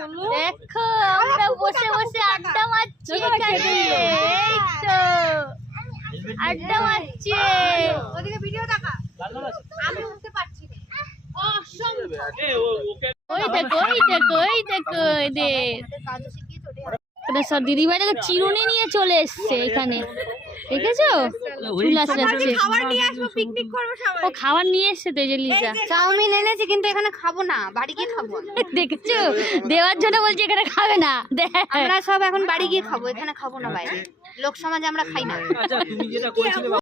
দেখো আমরা বসে বসে আড্ডা মারছি এখানে। এই তো আড্ডা মারছি। ওদিকে ভিডিও দেখা, আমি উঠতে পারছি না। ওই দেখো ওই দেখো ওই দেখো এদের সব দিদিভাই দেখো চিরুনি নিয়ে চলে এসছে এখানে, দেখেছো? চুল আসছে। খাবার নিয়ে আসবো, পিকনিক করবো সবাই। ও খাবার নিয়ে এসছে তো এই যে লিজা। চাউমিন এনেছি কিন্তু এখানে খাবো না, বাড়ি গিয়ে খাবো। দেখেছো দেওয়ার জন্য বলছি এখানে খাবে না। আমরা সব এখন বাড়ি গিয়ে খাবো, এখানে খাবো না, বাইরে লোক সমাজে আমরা খাই না।